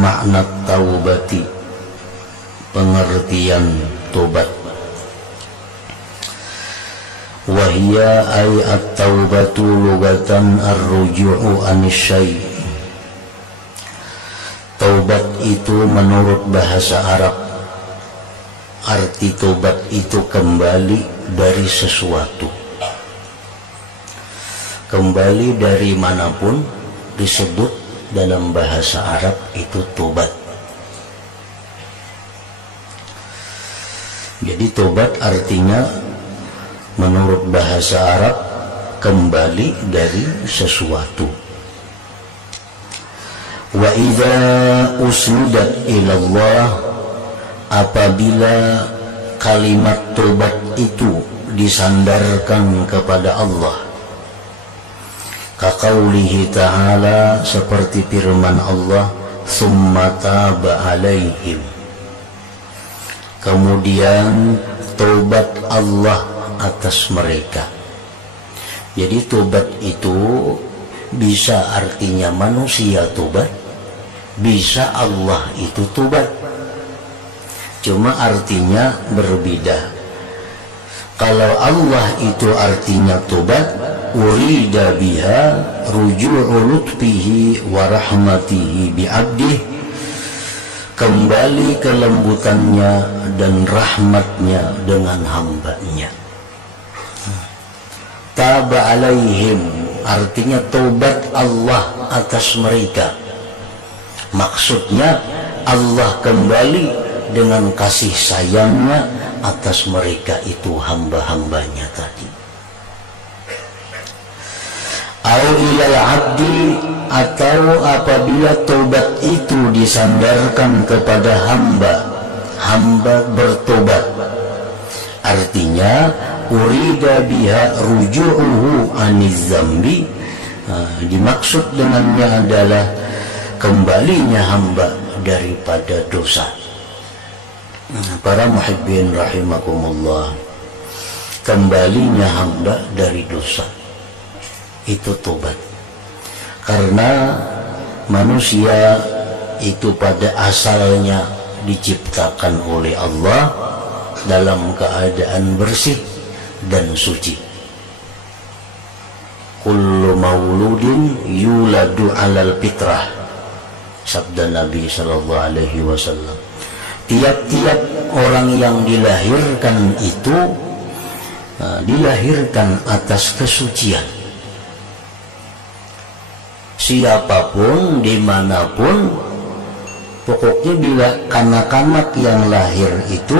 makna taubati, pengertian tobat. Wahia ay at-taubatu lugatan ar-ruju'u anisyai. Taubat itu menurut bahasa Arab, arti tobat itu kembali dari sesuatu. Kembali dari manapun disebut dalam bahasa Arab itu tobat. Jadi tobat artinya menurut bahasa Arab kembali dari sesuatu. Wa idza usnidat ilallah, apabila kalimat tobat itu disandarkan kepada Allah, kaqaulihi ta'ala, seperti firman Allah, summa taba alaihim, kemudian tobat Allah atas mereka. Jadi tobat itu bisa artinya manusia tobat, bisa Allah itu tobat, cuma artinya berbeda. Kalau Allah itu artinya tobat, urida biha ruju'u lutfihi wa rahmatihi bi'abdih, kembali kelembutannya dan rahmatnya dengan hambanya. Taba alaihim artinya tobat Allah atas mereka, maksudnya Allah kembali dengan kasih sayangnya atas mereka itu hamba-hambanya tadi. Au ilal abdi, atau apabila tobat itu disandarkan kepada hamba, hamba bertobat, artinya urida biha ruju'uhu aniz zambi, dimaksud dengannya adalah kembalinya hamba daripada dosa. Para muhibbin rahimakumullah, kembalinya hamba dari dosa itu tobat. Karena manusia itu pada asalnya diciptakan oleh Allah dalam keadaan bersih dan suci. Kullu mauludin yuladu alal fitrah, sabda Nabi sallallahu alaihi wasallam. Tiap-tiap orang yang dilahirkan itu dilahirkan atas kesucian. Siapapun, dimanapun, pokoknya bila kanak-kanak yang lahir itu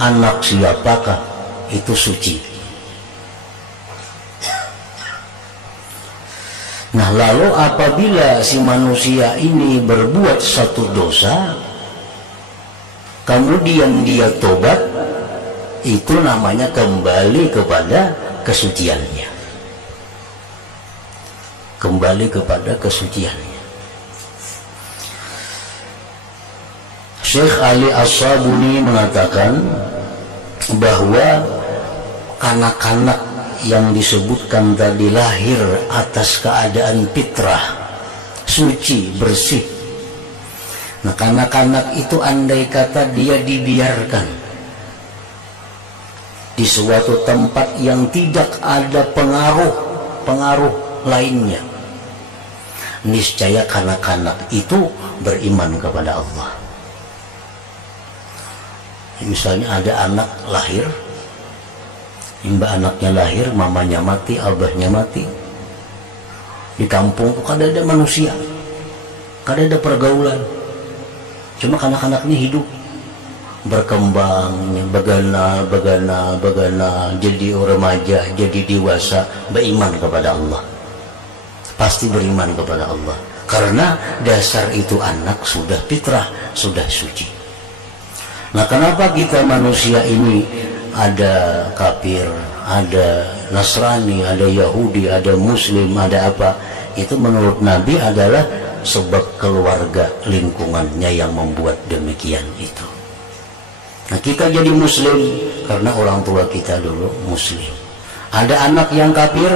anak siapakah, itu suci. Nah, lalu apabila si manusia ini berbuat satu dosa, kemudian dia tobat, itu namanya kembali kepada kesuciannya. Kembali kepada kesuciannya. Syekh Ali As-Sabuni mengatakan bahwa kanak-kanak yang disebutkan tadi lahir atas keadaan fitrah, suci, bersih. Nah, kanak-kanak itu andai kata dia dibiarkan di suatu tempat yang tidak ada pengaruh lainnya, niscaya kanak-kanak itu beriman kepada Allah. Misalnya ada anak lahir, mbak anaknya lahir, mamanya mati, abahnya mati. Di kampung kada ada manusia, kada ada pergaulan, cuma kanak-kanak ini hidup, berkembang, begana, jadi remaja, jadi dewasa, beriman kepada Allah. Pasti beriman kepada Allah, karena dasar itu anak sudah fitrah, sudah suci. Nah, kenapa kita manusia ini ada kafir, ada Nasrani, ada Yahudi, ada Muslim, ada apa? Itu menurut Nabi adalah sebab keluarga lingkungannya yang membuat demikian itu. Nah, kita jadi Muslim karena orang tua kita dulu Muslim. Ada anak yang kafir,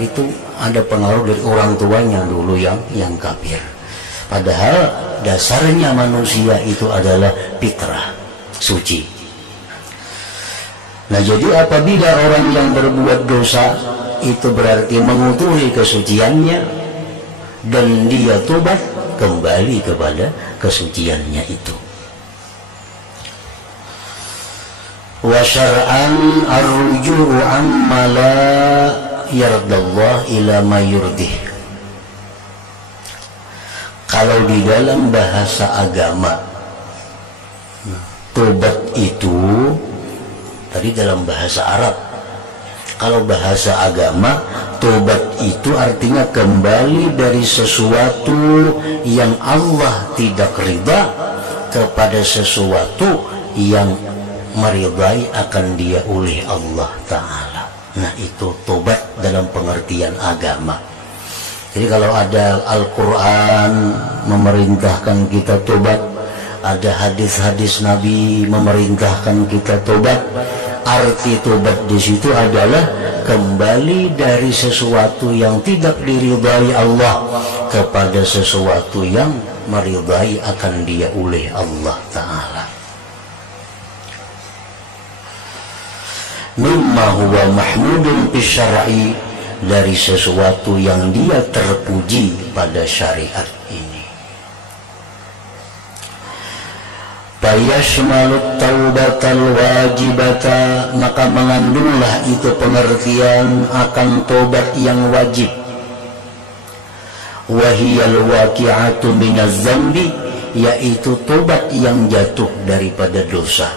itu ada pengaruh dari orang tuanya dulu yang kafir. Padahal dasarnya manusia itu adalah fitrah suci. Nah, jadi apabila orang yang berbuat dosa itu berarti mengutuhi kesuciannya, dan dia tobat kembali kepada kesuciannya itu. Wa syar'an ar-ruju'u amma la yardallah ila ma yurdih. Kalau di dalam bahasa agama, tobat itu tadi dalam bahasa Arab. Kalau bahasa agama, tobat itu artinya kembali dari sesuatu yang Allah tidak ridha kepada sesuatu yang meridai akan dia oleh Allah Ta'ala. Nah, itu tobat dalam pengertian agama. Jadi kalau ada Al-Quran memerintahkan kita tobat, ada hadis-hadis Nabi memerintahkan kita tobat, arti tobat di situ adalah kembali dari sesuatu yang tidak diridai Allah kepada sesuatu yang meridai akan dia oleh Allah Ta'ala. Mimma huwa mahmudun fi syar'i, dari sesuatu yang dia terpuji pada syariat ini. Fayashmalut taubatal wajibata, maka mengandunglah itu pengertian akan tobat yang wajib. Wahiyal waqi'atu minaz zambi, yaitu tobat yang jatuh daripada dosa.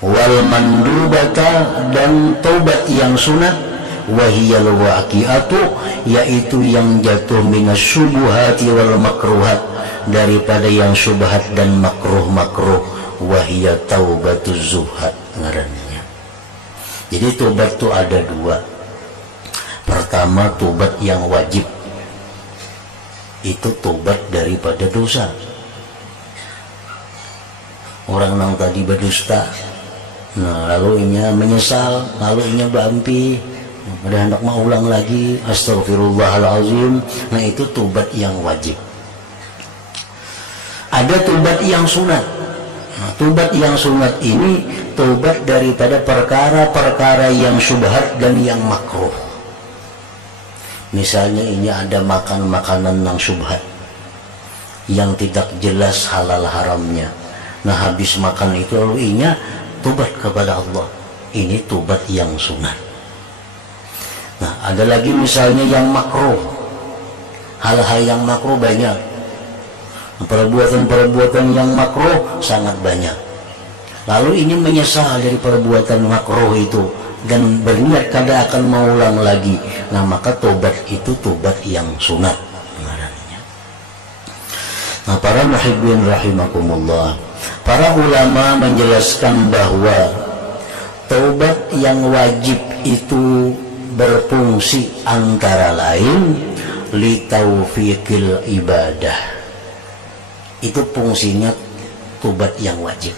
Wal mandubata, dan tobat yang sunat. Wahiyal waqi'atu, yaitu yang jatuh minas syubuhati wal makruhat, daripada yang syubhat dan makruh-makruh. Wahiyya taubatuz zuhad ngarannya. Jadi tobat itu ada dua. Pertama, tobat yang wajib, itu tobat daripada dosa. Orang yang tadi berdusta, nah lalu inya menyesal, lalu inya bampi, ada hendak mau ulang lagi, astagfirullahalazim. Nah, itu tobat yang wajib. Ada tobat yang sunat. Nah, tobat yang sunat ini tobat daripada perkara-perkara yang syubhat dan yang makruh. Misalnya ini ada makan makanan yang syubhat, yang tidak jelas halal haramnya. Nah, habis makan itu lalu inya tobat kepada Allah. Ini tobat yang sunat. Nah, ada lagi misalnya yang makruh. Hal-hal yang makruh banyak. Perbuatan-perbuatan yang makruh sangat banyak. Lalu ini menyesal dari perbuatan makruh itu dan berniat kada akan mengulang lagi. Nah, maka tobat itu tobat yang sunat. Nah, para muhibbin rahimakumullah, para ulama menjelaskan bahwa tobat yang wajib itu berfungsi antara lain li taufiqil ibadah. Itu fungsinya tobat yang wajib.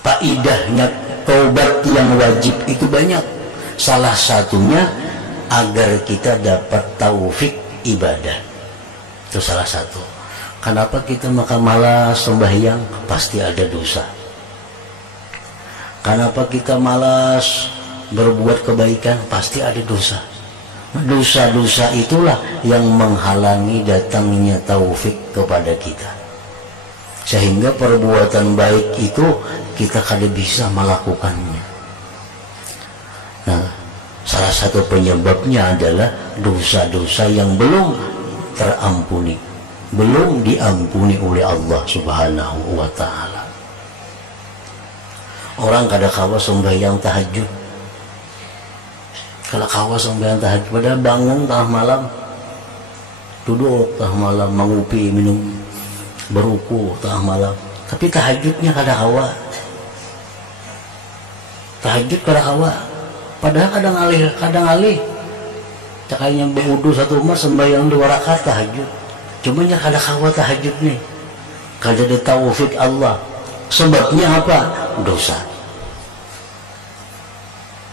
Faidahnya tobat yang wajib itu banyak. Salah satunya agar kita dapat taufik ibadah. Itu salah satu. Kenapa kita maka malas sembahyang? Pasti ada dosa. Kenapa kita malas berbuat kebaikan? Pasti ada dosa. Dosa-dosa itulah yang menghalangi datangnya taufik kepada kita, sehingga perbuatan baik itu kita kada bisa melakukannya. Nah, salah satu penyebabnya adalah dosa-dosa yang belum terampuni, belum diampuni oleh Allah Subhanahu wa Ta'ala. Orang kada kawa sembahyang tahajud, kada kawa sembahyang tahajud, pada bangun tengah malam, duduk tengah malam, mengupi, minum, beruku tengah malam, tapi tahajudnya kada kawa. Tahajud kada kawa, padahal kadang alih cakainya berwudu satu mas sembahyang 2 rakaat tahajud, cuma nya kada kawa tahajud nih, kada ada taufik Allah. Sebabnya apa? Dosa.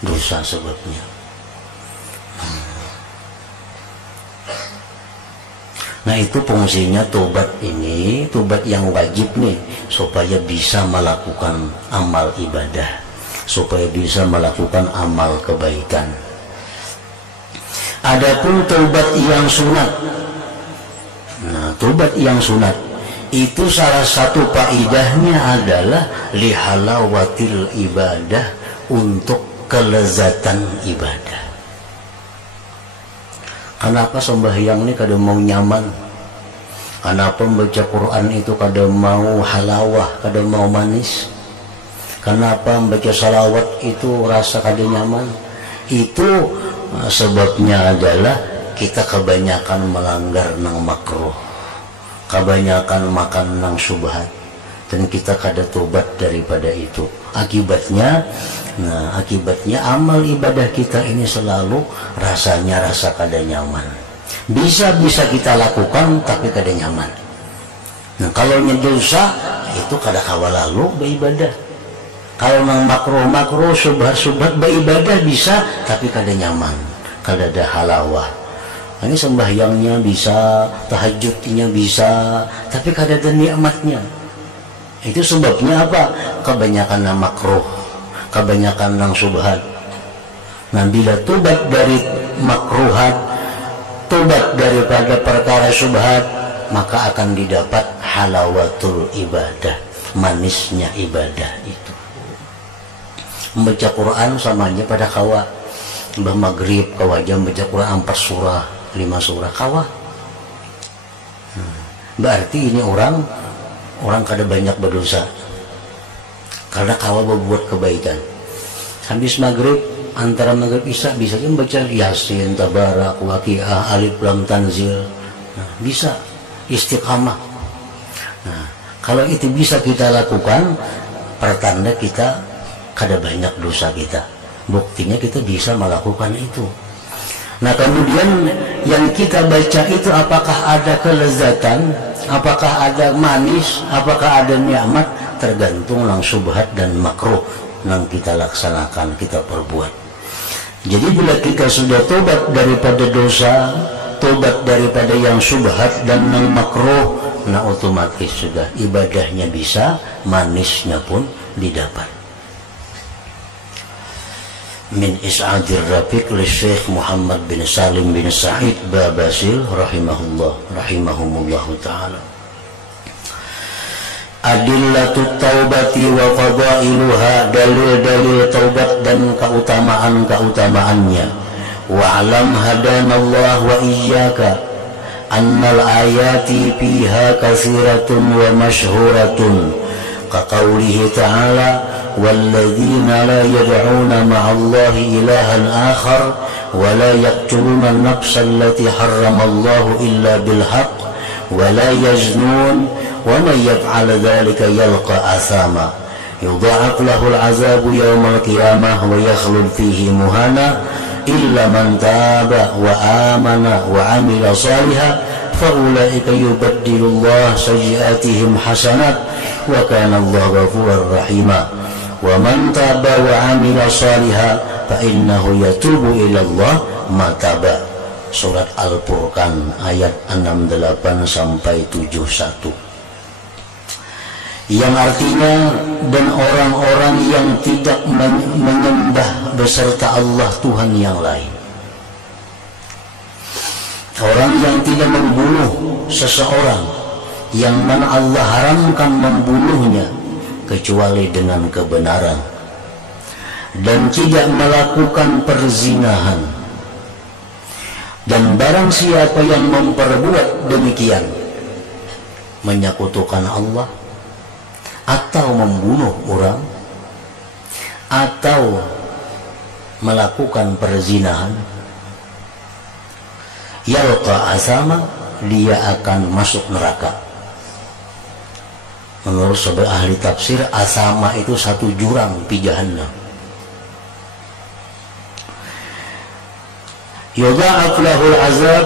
Dosa sebabnya. Nah itu fungsinya tobat ini, tobat yang wajib nih, supaya bisa melakukan amal ibadah, supaya bisa melakukan amal kebaikan. Adapun tobat yang sunat, nah tobat yang sunat itu salah satu faedahnya adalah lihalawatil ibadah, untuk kelezatan ibadah. Kenapa sembahyang ini kada mau nyaman? Kenapa membaca Quran itu kada mau halawah, kada mau manis? Kenapa membaca salawat itu rasa kada nyaman? Itu sebabnya adalah kita kebanyakan melanggar nang makruh, kebanyakan makan nang syubhat, dan kita kada tobat daripada itu. Akibatnya amal ibadah kita ini selalu rasanya rasa kada nyaman. Bisa kita lakukan tapi kada nyaman. Nah kalau dosa itu kada kawa lalu beribadah. Kalau nang makruh subhat beribadah bisa tapi kada nyaman, kada ada halawah. Ini sembahyangnya bisa, tahajudnya bisa, tapi kada ada nikmatnya. Itu sebabnya apa? Kebanyakan nang makruh, kebanyakan nang subhat. Nah bila tobat dari makruhat, tobat daripada perkara subhat, maka akan didapat halawatul ibadah, manisnya ibadah itu. Membaca Quran samanya pada kawa, maghrib kawaja membaca Quran 4 surah, 5 surah kawa. Berarti ini orang kada banyak berdosa karena kawa berbuat kebaikan. Habis maghrib, antara maghrib isya bisa membaca Yasin, Tabarak, Waqiah, Alif Lam Tanzil. Nah, bisa istiqamah. Nah, kalau itu bisa kita lakukan, pertanda kita kada banyak dosa kita. Buktinya kita bisa melakukan itu. Nah kemudian yang kita baca itu apakah ada kelezatan, apakah ada manis, apakah ada nikmat, tergantung lang subhat dan makruh yang kita laksanakan, kita perbuat. Jadi bila kita sudah tobat daripada dosa, tobat daripada yang subhat dan yang makruh, nah otomatis sudah ibadahnya bisa, manisnya pun didapat. Min Is'adir Rafiq li Syekh Muhammad bin Salim bin Sa'id Babasil rahimahumullahu ta'ala. Adillatut taubati wa fadailuha, dalil-dalil taubat dan keutamaan-keutamaannya. Wa'alam hadanallah wa iyyaka annal ayati fiha katsiratun wa masyhuratun, kaqaulihi ta'ala والذين لا يدعون مع الله إلها آخر ولا يقتلون النفس التي حرم الله إلا بالحق ولا يزنون ومن يفعل ذلك يلقى أثاما يضاعف له العذاب يوم القيامة ويخلد فيه مهانا إلا من تاب وآمن وعمل صالحا فأولئك يبدل الله سيئاتهم حسنات وكان الله غفورا رحيما ومن تاب وعمل صالحا فإنه يتوب إلى الله mataba. Surat Al-Furqan ayat 68 sampai 71. Yang artinya, dan orang-orang yang tidak menyembah beserta Allah Tuhan yang lain. Orang yang tidak membunuh seseorang yang mana Allah haramkan membunuhnya kecuali dengan kebenaran, dan tidak melakukan perzinahan. Dan barang siapa yang memperbuat demikian, menyekutukan Allah, atau membunuh orang, atau melakukan perzinahan, yalqa asama, dia akan masuk neraka. Menurut sebagian ahli tafsir, asama itu satu jurang pi jahannam. Yudha'af lahul azab,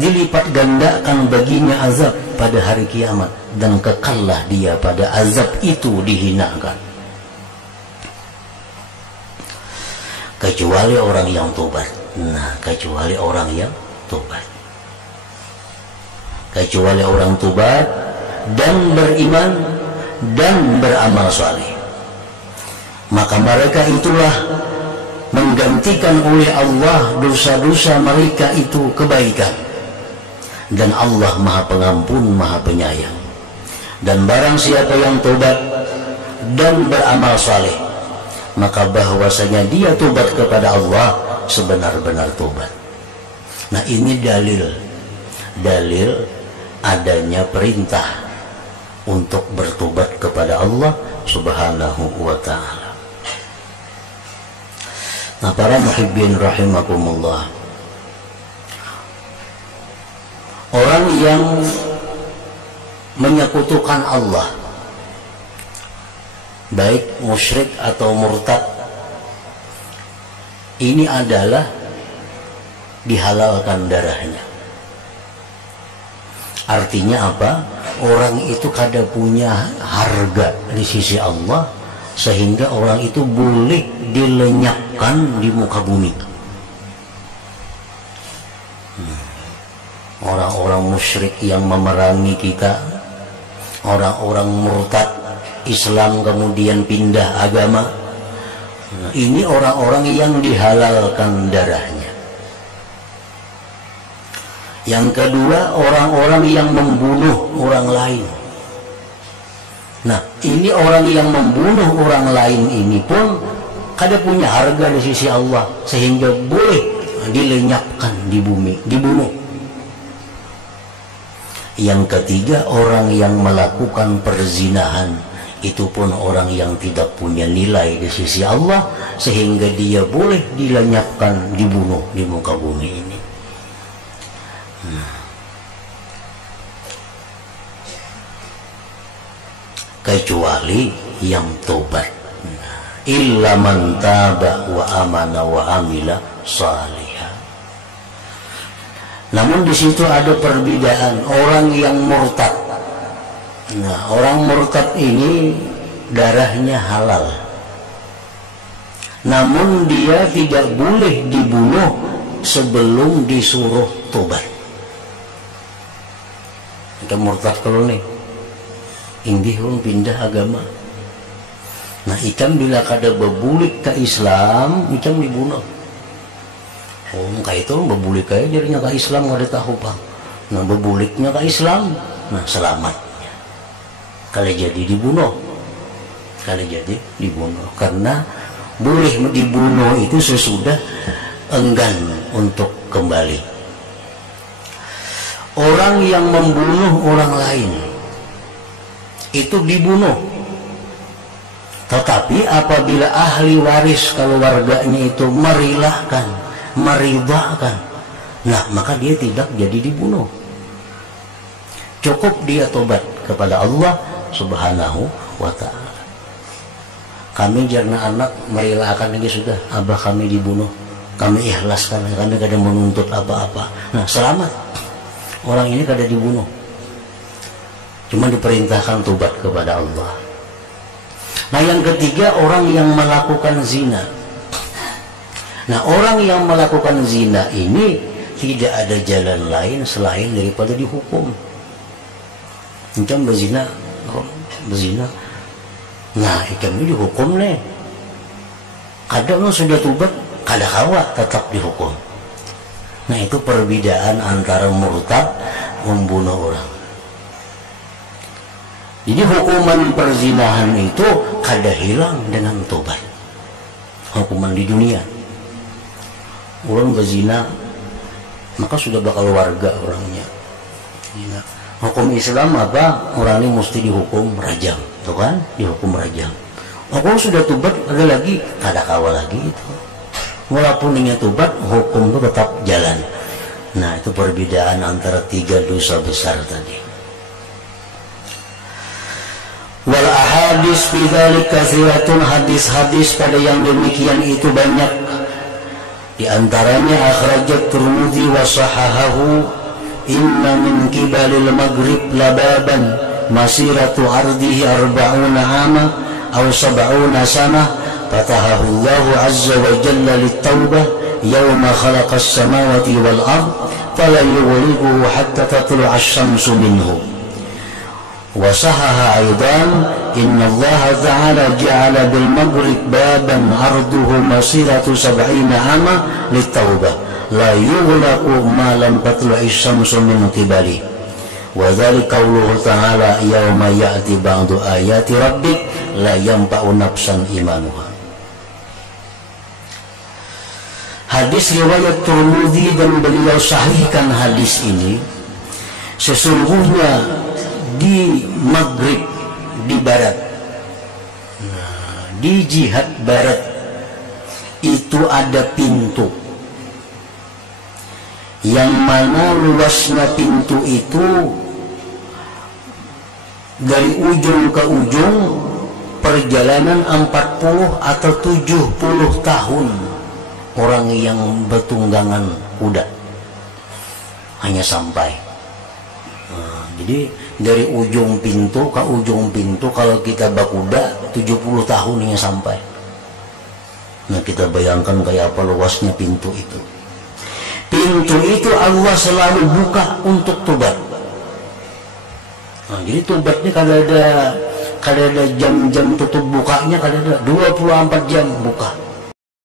dilipat gandakan baginya azab pada hari kiamat, dan kekallah dia pada azab itu, dihinakan. Kecuali orang yang tobat. Nah, kecuali orang yang tobat. kecuali orang tobat dan beriman dan beramal saleh. Maka mereka itulah menggantikan oleh Allah dosa-dosa mereka itu kebaikan. Dan Allah Maha Pengampun, Maha Penyayang. Dan barang siapa yang tobat dan beramal saleh, maka bahwasanya dia tobat kepada Allah sebenar-benar tobat. Nah, ini dalil adanya perintah untuk bertobat kepada Allah Subhanahu wa ta'ala. Nah, para muhibbin rahimakumullah, orang yang menyekutukan Allah, baik musyrik atau murtad, ini adalah dihalalkan darahnya. Artinya apa? Orang itu kada punya harga di sisi Allah, sehingga orang itu boleh dilenyapkan di muka bumi. Orang-orang musyrik yang memerangi kita, orang-orang murtad Islam kemudian pindah agama, ini orang-orang yang dihalalkan darahnya. Yang kedua, orang-orang yang membunuh orang lain. Nah, ini orang yang membunuh orang lain ini pun kada punya harga di sisi Allah, sehingga boleh dilenyapkan di bumi, dibunuh. Yang ketiga, orang yang melakukan perzinahan, itu pun orang yang tidak punya nilai di sisi Allah, sehingga dia boleh dilenyapkan, dibunuh di muka bumi ini. Kecuali yang tobat, illa man taba wa amana wa amila salihah. Namun di situ ada perbedaan orang yang murtad. Nah, orang murtad ini darahnya halal, namun dia tidak boleh dibunuh sebelum disuruh tobat. Kita murtad kalau nih inggih pindah agama. Nah, ikam bila kada bebulik ke Islam, ikam dibunuh. Oh, kayak itu bebulik aja jadinya ke Islam, kada tahu bang. Nah, bebuliknya ke Islam, nah selamat. Kalau jadi dibunuh, kalau jadi dibunuh, karena boleh dibunuh itu sesudah enggan untuk kembali. Orang yang membunuh orang lain itu dibunuh, tetapi apabila ahli waris keluarganya itu merilahkan, meridhakan, nah maka dia tidak jadi dibunuh. Cukup dia tobat kepada Allah Subhanahu wa ta'ala. Kami jarna anak merilahkan lagi sudah, abah kami dibunuh, kami ikhlaskan, kami kadang menuntut apa-apa. Nah, selamat. Orang ini kada dibunuh, cuma diperintahkan tobat kepada Allah. Nah, yang ketiga, orang yang melakukan zina. Nah, orang yang melakukan zina ini tidak ada jalan lain selain daripada dihukum. Macam berzina, berzina. Nah, ikan ini dihukum nih. Kadang sudah tobat, kada kawa tetap dihukum. Nah, itu perbedaan antara murtad membunuh orang. Jadi hukuman perzinahan itu kada hilang dengan tobat. Hukuman di dunia, orang berzina maka sudah bakal warga orangnya. Hukum Islam apa? Orang ini mesti dihukum rajam, tuh kan? Dihukum rajam. Kalau sudah tobat ada lagi, kada kawal lagi itu. Walaupun ini tobat, hukum itu tetap jalan. Nah, itu perbedaan antara tiga dosa besar tadi. Wal ahadis fi dzalika katsiratun, hadis-hadis pada yang demikian itu banyak. Di antaranya akhrajat Tirmidzi wa sahahahu, inna min qibalil maghrib lababan masiratu ardihi 40 ama aw 70 sanah fatahahu Allah azza wa jalla lit-taubah yawma khalaqas samawati wal ard fala yughliquhu hatta tatlu'a asy-syamsu minhu. Wa sahaha aidan inna Allah ta'ala ja'ala bil maghrib baban arduhu masiratu 70 ama litaubah la yughlaqu ma lam tatlu'i asy-syamsu min qibali. Wa dzalika qauluhu ta'ala yauma ya'ti ba'du ayati rabbik la yanfa'u nafsan imanuha. Hadis riwayat Tirmidzi dan beliau sahihkan hadis ini. Sesungguhnya di Maghrib, di barat, di jihad barat itu ada pintu, yang mana luasnya pintu itu dari ujung ke ujung perjalanan 40 atau 70 tahun orang yang bertunggangan kuda hanya sampai. Jadi dari ujung pintu ke ujung pintu kalau kita berkuda 70 tahun hanya sampai. Nah, kita bayangkan kayak apa luasnya pintu itu. Pintu itu Allah selalu buka untuk tobat. Nah, jadi tobatnya kalau ada jam-jam tutup bukanya, kalau ada 24 jam buka.